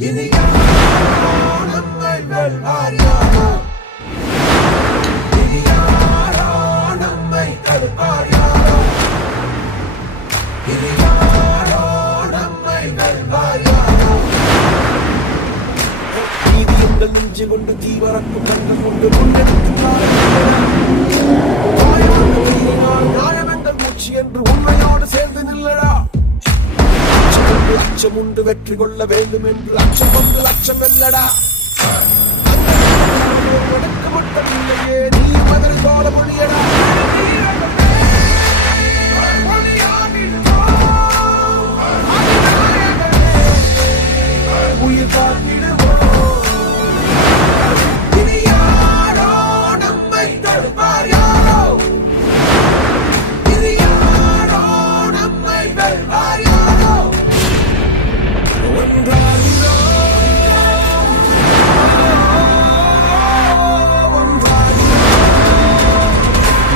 ഇനി അറിയാമോ ഇനി ആരാണെന്ന് അറിയാമോ ഇനി ആരാണെന്ന് അറിയാമോ നീതി എന്റെ നെഞ്ചുകൊണ്ട് തീ വറക്കും കണ്ണുകൊണ്ട് அச்சம் உண்டு வெற்றி கொள்ள வேண்டும் என்று அச்சம் கொண்டு அச்சம் வெல்லடா. எனக்கு மட்டும் இல்லையே நீ மதல் போல மொழியடா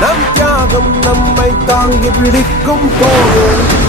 நம் தியாகம் நம்மை தாங்கி பிடிக்கும் போது